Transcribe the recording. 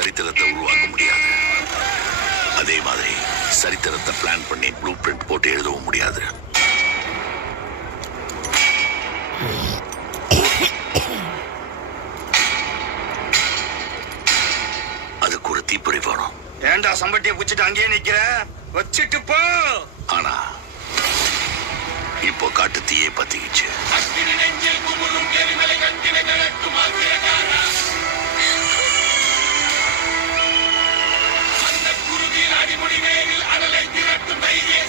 சரித்திரத்தை உருவாக்க முடியாது. அதே மாதிரி சரித்திரத்தை பிளான் பண்ணி ப்ளூ பிரிண்ட் போட்டு எழுதவும் முடியாது. அதுக்கு ஒரு தீப்பொறி வேணும். ஏண்டா சம்பட்டியை புடிச்சிட்டு அங்கேயே நிக்கிற? வச்சிட்டு போ. ஆனா இப்போ காட்டு தீயே பத்திக்கிச்சு. அடிமுடி வேலில் அடலை திரட்டும் தைரிய